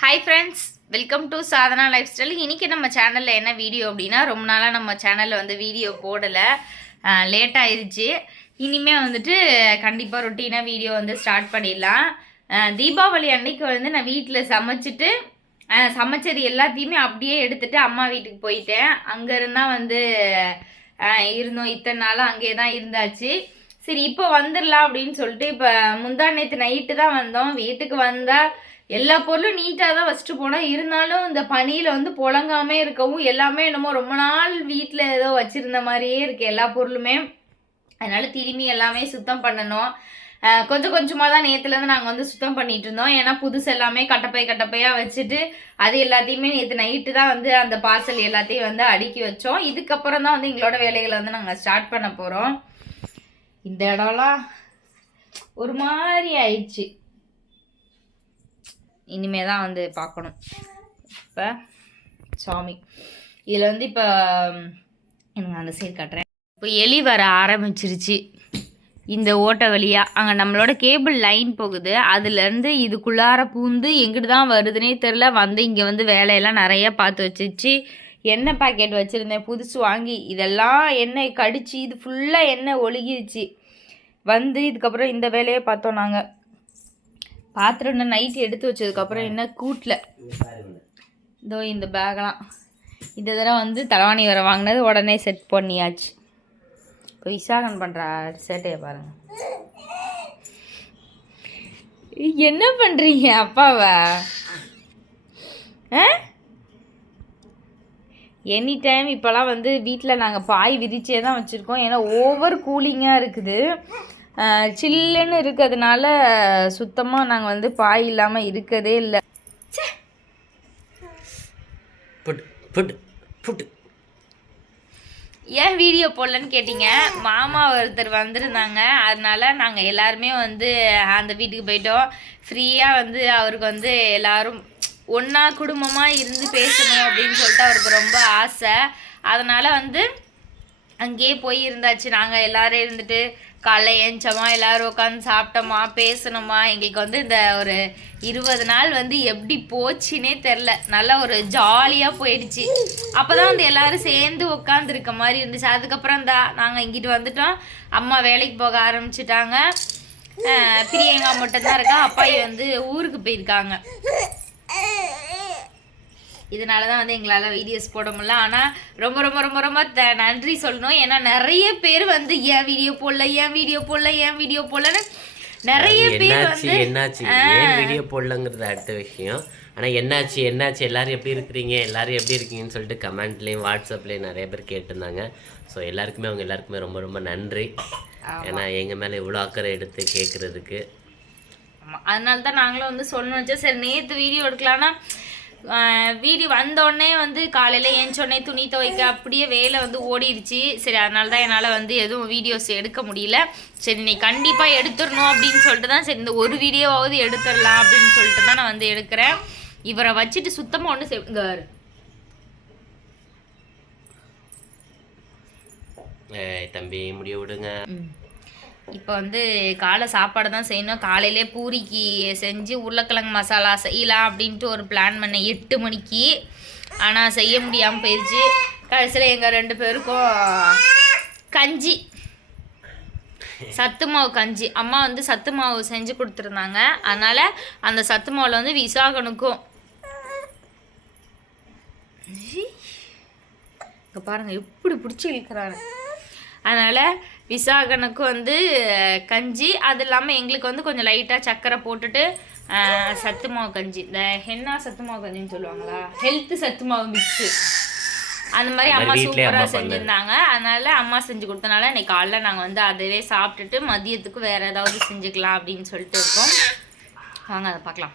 Hi friends welcome to Sadhana lifestyle இன்றைக்கி நம்ம சேனலில் என்ன வீடியோ அப்படின்னா ரொம்ப நாளாக நம்ம சேனலில் வந்து வீடியோ போடலை. லேட் ஆயிடுச்சு இனிமே வந்துட்டு கண்டிப்பாக ரொட்டீனாக வீடியோ வந்து ஸ்டார்ட் பண்ணிடலாம். தீபாவளி அன்னைக்கு வந்து நான் வீட்டில் சமைச்சிட்டு சமைச்சது எல்லாத்தையுமே அப்படியே எடுத்துகிட்டு அம்மா வீட்டுக்கு போயிட்டேன். அங்கே இருந்தால் வந்து இருந்தோம். இத்தனை நாளும் அங்கேயே தான் இருந்தாச்சு. சரி இப்போ வந்துடலாம் அப்படின்னு சொல்லிட்டு இப்போ முந்தா நேற்று நைட்டு தான் வந்தோம். வீட்டுக்கு வந்தால் எல்லா பொருளும் நீட்டாக தான் வச்சுட்டு போனோம் இருந்தாலும் இந்த பனியில் வந்து புழங்காமே இருக்கவும் எல்லாமே என்னமோ ரொம்ப நாள் வீட்டில் ஏதோ வச்சுருந்த மாதிரியே இருக்குது எல்லா பொருளுமே. அதனால் திரும்பி எல்லாமே சுத்தம் பண்ணணும். கொஞ்சம் கொஞ்சமாக தான் நேற்றுலேருந்து நாங்கள் வந்து சுத்தம் பண்ணிட்டு இருந்தோம். ஏன்னா புதுசு எல்லாமே கட்டப்பை கட்டப்பையாக வச்சுட்டு அது எல்லாத்தையுமே நேற்று நைட்டு தான் வந்து அந்த பார்சல் எல்லாத்தையும் வந்து அடுக்கி வச்சோம். இதுக்கப்புறம் தான் வந்து எங்களோட வேலைகளை வந்து நாங்கள் ஸ்டார்ட் பண்ண போகிறோம் இந்த இடம்லாம் ஒரு மாதிரி ஆயிடுச்சு. இனிமே தான் வந்து பார்க்கணும். இப்போ சாமி. இதில் வந்து இப்போ எனக்கு அந்த சைடு காட்டுறேன். இப்போ எலி வர ஆரம்பிச்சிருச்சு. இந்த ஓட்டை வழியாக அங்கே நம்மளோட கேபிள் லைன் போகுது. அதுலேருந்து இதுக்குள்ளார பூந்து எங்கிட்டு தான் வருதுன்னே தெரில வந்து இங்கே வந்து வேலையெல்லாம் நிறைய பார்த்து வச்சிருச்சு. எண்ணெய் பாக்கெட் வச்சுருந்தேன். புதுசு வாங்கி. இதெல்லாம் எண்ணெய் கடிச்சு இது ஃபுல்லாக எண்ணெய் ஒழுகிருச்சு. வந்து இதுக்கப்புறம் இந்த வேலையை பார்த்தோம் நாங்கள் பாத்திரம் நைட்டு எடுத்து வச்சதுக்கப்புறம் என்ன கூட்டில் இதோ இந்த பேக்லாம் இந்த தடவை வந்து தலைவாணி வர வாங்கினது உடனே செட் பண்ணியாச்சு. இப்போ விசாகன் பண்ணுற சேட்டையை பாருங்க. என்ன பண்ணுறீங்க அப்பாவா? ஆ? எனி டைம் இப்போலாம் வந்து வீட்டில் நாங்கள் பாய் விரிச்சே தான் வச்சுருக்கோம். ஏன்னா ஓவர் கூலிங்காக இருக்குது. சில்லுன்னு இருக்கிறதுனால சுத்தமாக நாங்கள் வந்து பாய் இல்லாமல் இருக்கதே இல்லை. புட் புட் புட் ஏன் வீடியோ போடலன்னு கேட்டிங்க? மாமா ஒருத்தர் வந்திருந்தாங்க. அதனால நாங்கள் எல்லாருமே வந்து அந்த வீட்டுக்கு போயிட்டோம். ஃப்ரீயாக வந்து அவருக்கு வந்து எல்லாரும் ஒன்றா குடும்பமாக இருந்து பேசணும் அப்படின்னு சொல்லிட்டு அவருக்கு ரொம்ப ஆசை. அதனால் வந்து அங்கேயே போய் இருந்தாச்சு. நாங்கள் எல்லாரும் இருந்துட்டு காலைல ஏஞ்சோமா எல்லாரும் உட்காந்து சாப்பிட்டோமா பேசணுமா? எங்களுக்கு வந்து இந்த ஒரு இருபது நாள் வந்து எப்படி போச்சுன்னே தெரில நல்லா ஒரு ஜாலியாக போயிடுச்சு. அப்போ தான் வந்து எல்லாரும் சேர்ந்து உட்காந்துருக்க மாதிரி இருந்துச்சு. அதுக்கப்புறம் தான் நாங்கள் இங்கிட்டு வந்துட்டோம். அம்மா வேலைக்கு போக ஆரம்பிச்சிட்டாங்க. பிரியங்கா மட்டும்தான் இருக்கா அப்பாயி வந்து ஊருக்கு போயிருக்காங்க. இதனால தான் வந்து எங்களால் வீடியோஸ் போட முடியல. ஆனால் ரொம்ப ரொம்ப ரொம்ப ரொம்ப த- நன்றி சொல்லணும். ஏன்னா நிறைய பேர் வந்து ஏன் வீடியோ போடல? ஏன் வீடியோ போடல? ஏன் வீடியோ போடலன்னு நிறைய பேர் வந்து என்னாச்சு? ஏன் வீடியோ போடலங்கிறது அடுத்த விஷயம். ஆனா என்னாச்சு என்னாச்சு? எல்லாரும் எப்படி இருக்கிறீங்க? எல்லாரும் எப்படி இருக்கீங்கன்னு சொல்லிட்டு கமெண்ட்லேயும் வாட்ஸ்அப்லேயும் நிறைய பேர் கேட்டிருந்தாங்க. ஸோ எல்லாருக்குமே அவங்க எல்லாருக்குமே ரொம்ப ரொம்ப நன்றி. ஏன்னா எங்க மேல இவ்வளோ அக்கறை எடுத்து கேட்குறதுக்கு அதனால தான் நாங்களும் வந்து சொல்லணும். சரி நேற்று வீடியோ எடுக்கலான்னா வீடியோ வந்தோடனே வந்து காலையில் ஏஞ்சோடனே துணி துவைக்க அப்படியே வேலை வந்து ஓடிடுச்சு. சரி அதனால தான் என்னால் வந்து எதுவும் வீடியோஸ் எடுக்க முடியல. சரி நீ கண்டிப்பாக எடுத்துடணும் அப்படின்னு சொல்லிட்டு தான் சரி இந்த ஒரு வீடியோவாவது எடுத்துடலாம் அப்படின்னு சொல்லிட்டு தான் நான் வந்து எடுக்கிறேன். இவரை வச்சுட்டு சுத்தமாக ஒன்று ஏய், தம்பி முடிய விடுங்க. இப்போ வந்து காலை சாப்பாடு தான் செய்யணும். காலையிலே பூரிக்கு செஞ்சு உருளைக்கிழங்கு மசாலா செய்யலாம் அப்படின்ட்டு ஒரு பிளான் பண்ணேன். எட்டு மணிக்கு. ஆனால் செய்ய முடியாமல் போயிடுச்சு கடைசியில் எங்கள் ரெண்டு பேருக்கும் கஞ்சி. சத்து மாவு கஞ்சி. அம்மா வந்து சத்து மாவு செஞ்சு கொடுத்துருந்தாங்க. அதனால் அந்த சத்து மாவில் வந்து விசாகனுக்கும். இங்கே பாருங்கள் எப்படி பிடிச்சி இழுக்கிறாங்க அதனால் விசாகனுக்கு வந்து கஞ்சி. அது இல்லாமல் எங்களுக்கு வந்து கொஞ்சம் லைட்டாக சர்க்கரை போட்டுட்டு சத்து மாவு கஞ்சி. இந்த ஹென்னா சத்து மாவு கஞ்சின்னு சொல்லுவாங்களா? ஹெல்த் சத்து மாவு மிக்ஸு அந்த மாதிரி அம்மா சூப்பராக. செஞ்சுருந்தாங்க. அதனால அம்மா செஞ்சு கொடுத்தனால இன்னைக்கு காலைல நாங்கள் வந்து அதவே சாப்பிட்டுட்டு மதியத்துக்கு வேறு ஏதாவது செஞ்சுக்கலாம் அப்படின்னு சொல்லிட்டு இருக்கோம். வாங்க அதை பார்க்கலாம்.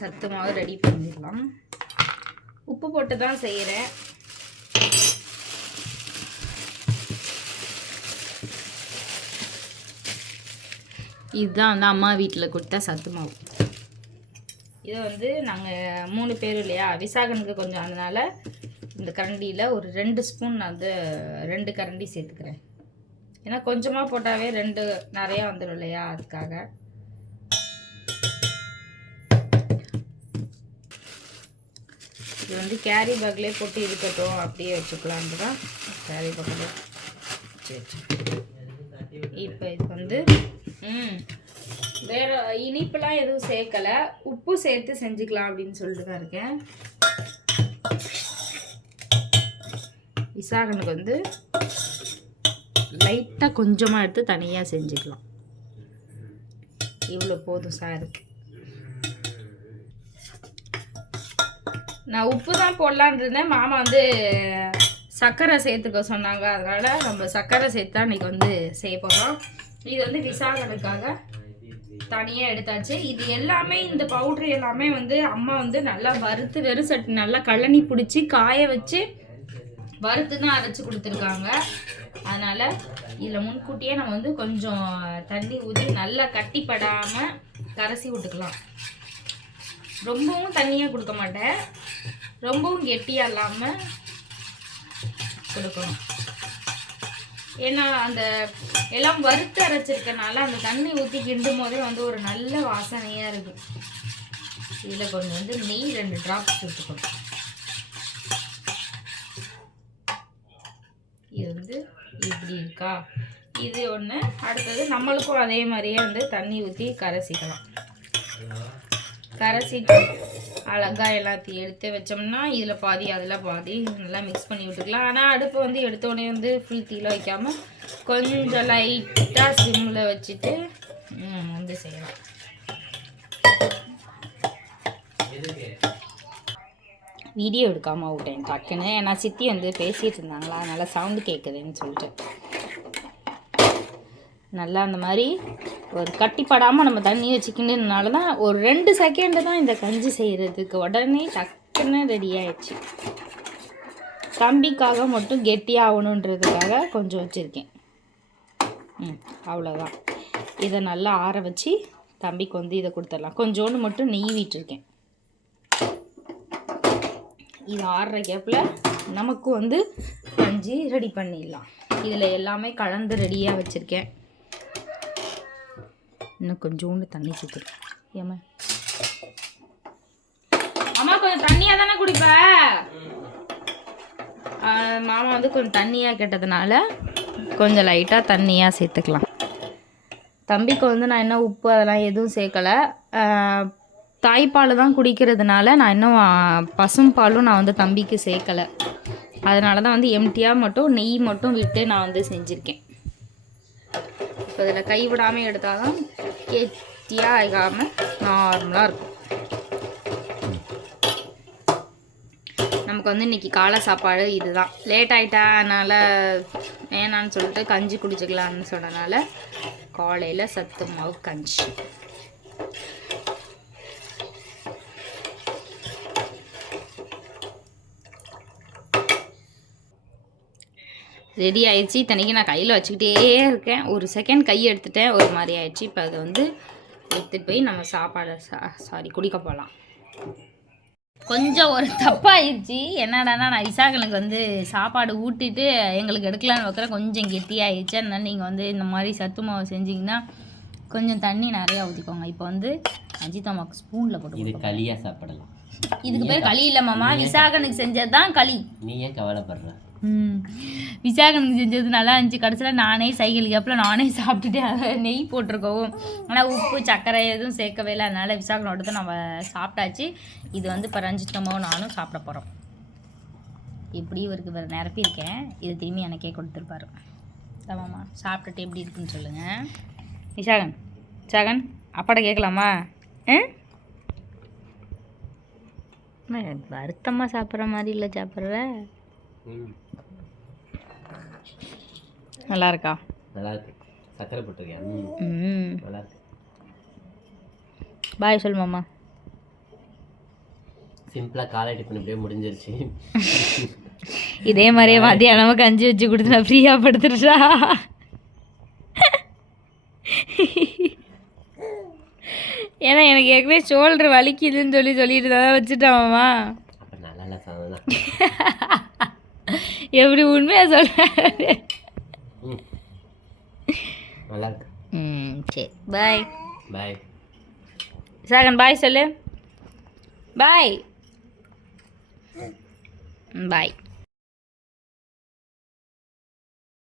சத்து மாவு ரெடி பண்ணிடலாம். உப்பு போட்டு தான் செய்கிறேன் இதுதான் வந்து அம்மா வீட்டில் கொடுத்த சத்து மாவு. இதை வந்து நாங்கள் மூணு பேர் இல்லையா விசாகனுக்கு கொஞ்சம் அதனால் இந்த கரண்டியில் ஒரு ரெண்டு ஸ்பூன் நான் வந்து ரெண்டு கரண்டி சேர்த்துக்கிறேன். ஏன்னா கொஞ்சமாக போட்டாவே ரெண்டு நிறையா வந்துடும் இல்லையா அதுக்காக. இது வந்து கேரி பேக்லேயே போட்டு இருக்கட்டும் அப்படியே வச்சுக்கலான்னு தான் கேரி பேக்லேயே சரி. இப்போ இது வந்து வேற இனிப்புலாம் எதுவும் சேர்க்கல. உப்பு சேர்த்து செஞ்சுக்கலாம் அப்படின்னு சொல்லிட்டு தான் இருக்கேன். விசாகனுக்கு வந்து லைட்டாக கொஞ்சமாக எடுத்து தனியாக செஞ்சுக்கலாம். இவ்வளோ போதும் சாருக்கு நான் உப்பு தான் போடலான்னு இருந்தேன். மாமா வந்து சர்க்கரை சேர்த்துக்க சொன்னாங்க. அதனால் நம்ம சர்க்கரை சேர்த்து தான் இன்றைக்கி வந்து செய்ய போகிறோம் இது வந்து விசாகனுக்காக தனியாக எடுத்தாச்சு. இது எல்லாமே இந்த பவுட்ரு எல்லாமே வந்து அம்மா வந்து நல்லா வறுத்து வெறும் சட்டு நல்லா கழனி பிடிச்சி காய வச்சு வறுத்து தான் அரைச்சி கொடுத்துருக்காங்க. அதனால் இதில் முன்கூட்டியே நம்ம வந்து கொஞ்சம் தண்ணி ஊற்றி நல்லா கட்டிப்படாமல் கரைசி விட்டுக்கலாம். ரொம்பவும் தண்ணியாக கொடுக்க மாட்டேன். ரொம்பவும் கெட்டியாக இல்லாமல் கொடுக்கணும். ஏன்னா அந்த எல்லாம் வறுத்து அரைச்சிருக்கனால அந்த தண்ணி ஊற்றி கிண்டும் போதே வந்து ஒரு நல்ல வாசனையாக இருக்கும் இதில் கொஞ்சம் வந்து நெய் ரெண்டு ட்ராப்ஸ் விட்டுக்கணும் இது வந்து இப்படி இருக்கா? இது ஒன்று அடுத்தது நம்மளுக்கும் அதே மாதிரியே வந்து தண்ணி ஊற்றி கரைசிக்கலாம். கரைசிட்டு அழகா எல்லாத்தையும் எடுத்து வச்சோம்னா இதில் பாதி அதில் பாதி நல்லா மிக்ஸ் பண்ணி விட்டுக்கலாம். ஆனால் அடுப்பு வந்து எடுத்தோடனே வந்து ஃபுல் தீல வைக்காமல் கொஞ்சம் லைட்டாக சிம்மில் வச்சுட்டு வந்து செய்யலாம். வீடியோ எடுக்காமல் விட்டேன் டக்குன்னு. ஏன்னா சித்தி வந்து பேசிகிட்டு இருந்தாங்களா அதனால் சவுண்டு கேட்குதுன்னு சொல்லிட்டு. நல்லா அந்த மாதிரி ஒரு கட்டிப்படாமல் நம்ம தண்ணி வச்சுக்கின்றதுனால தான் ஒரு ரெண்டு செகண்டு தான் இந்த கஞ்சி செய்கிறதுக்கு உடனே டக்குன்னு ரெடி ஆயிடுச்சு. தம்பிக்காக மட்டும் கெட்டியாக ஆகணுன்றதுக்காக கொஞ்சம் வச்சுருக்கேன். ம் அவ்வளோதான் இதை நல்லா ஆற வச்சு தம்பிக்கு வந்து இதை கொடுத்துடலாம். கொஞ்சோண்டு மட்டும் நெய் விட்டுருக்கேன். இது ஆடுற கேப்பில் நமக்கு வந்து கஞ்சி ரெடி பண்ணிடலாம். இதில் எல்லாமே கலந்து ரெடியாக வச்சுருக்கேன். இன்னும் கொஞ்சோண்டு தண்ணி சேர்த்துருக்கேன் ஏமா அம்மா கொஞ்சம் தண்ணியாக தானே குடிப்ப? மாமா வந்து கொஞ்சம் தண்ணியாக கேட்டதுனால கொஞ்சம் லைட்டாக தண்ணியாக சேர்த்துக்கலாம். தம்பிக்கு வந்து நான் இன்னும் உப்பு அதெல்லாம் எதுவும் சேர்க்கலை. தாய்ப்பால் தான் குடிக்கிறதுனால நான் இன்னும் ஆ, பசும்பாலும் நான் வந்து தம்பிக்கு சேர்க்கலை. அதனால தான் வந்து எம்டியாக மட்டும் நெய் மட்டும் விட்டு நான் வந்து செஞ்சுருக்கேன். இப்போ இதில் கை விடாமல் எடுத்தால் தான் கெட்டியாக ஆகாமல் நார்மலாக இருக்கும். நமக்கு வந்து இன்னைக்கு காலை சாப்பாடு இதுதான். லேட் ஆகிட்டா அதனால் வேணான்னு சொல்லிட்டு கஞ்சி குடிச்சிக்கலான்னு சொன்னனால காலையில் சத்து மாவு கஞ்சி. ரெடி ஆயிடுச்சு. இத்தனைக்கு நான் கையில் வச்சுக்கிட்டே இருக்கேன். ஒரு செகண்ட் கை எடுத்துட்டேன். ஒரு மாதிரி ஆயிடுச்சு. இப்போ அதை வந்து எடுத்துகிட்டு போய் நம்ம சாப்பாடை சாரி குடிக்க போகலாம் கொஞ்சம் ஒரு தப்பாயிடுச்சு. என்னடான்னா நான் விசாகனுக்கு வந்து சாப்பாடு ஊட்டிட்டு எங்களுக்கு எடுக்கலான்னு வைக்கிறேன் கொஞ்சம் கெட்டியாயிடுச்சு. அதனால நீங்கள் வந்து இந்த மாதிரி சத்து மாவு செஞ்சீங்கன்னா கொஞ்சம் தண்ணி நிறையா ஊற்றிக்கோங்க இப்போ வந்து அஜித் அம்மாவுக்கு ஸ்பூனில் போட்டு இது களியாக சாப்பிடலாம். இதுக்கு பேர் களி இல்லை மாமா. விசாகனுக்கு செஞ்சது தான் களி. நீ ஏன் கவலைப்படுற? ம். விசாகனுக்கு செஞ்சது நல்லா இருந்துச்சு கடைசியில் நானே சைக்கிள் கேப்பில் நானே சாப்பிட்டுட்டு அதை நெய் போட்டிருக்கவும். ஆனால் உப்பு சர்க்கரை எதுவும் சேர்க்கவே இல்லை. அதனால் விசாகனோட தான் நம்ம சாப்பிட்டாச்சு. இது வந்து இப்போ நானும் சாப்பிட போகிறோம் எப்படி இவருக்கு வேறு நிரப்பி இருக்கேன். இது திரும்பி எனக்கே கொடுத்துருப்பாரு. ஆமாம்மா சாப்பிட்டுட்டு எப்படி இருக்குன்னு சொல்லுங்கள் விசாகன் விசாகன் அப்பாட்ட கேட்கலாமா? ஆ? வருத்தமாக சாப்பிட்ற மாதிரி இல்லை சாப்பிட்ற. ம். நல்லா இருக்கா நல்லா இருக்கு சக்கரை போட்டிருக்கியா? ம். ம். நல்லா இருக்கு பாய் சொல் மாமா. சிம்பிளாக காலை டிஃபன் இப்படியே முடிஞ்சிருச்சு. இதே மாதிரியே மத்தியானமும் கஞ்சி வச்சு கொடுத்து நான் ஃப்ரீயாக படுத்துருச்சா? ஏன்னா எனக்கு ஏற்கனவே ஷோல்டர் வலிக்குதுன்னு சொல்லி சொல்லிட்டு தான் வச்சுட்டேன் மாமா. அப்போ நல்லா இல்லை சாதனா எப்படி உண்மையாக சொல்கிறேன் ம் நல்லா இருக்கு ம் சரி பாய். பாய். சாகன் பாய் சொல்லு. பாய். பாய்.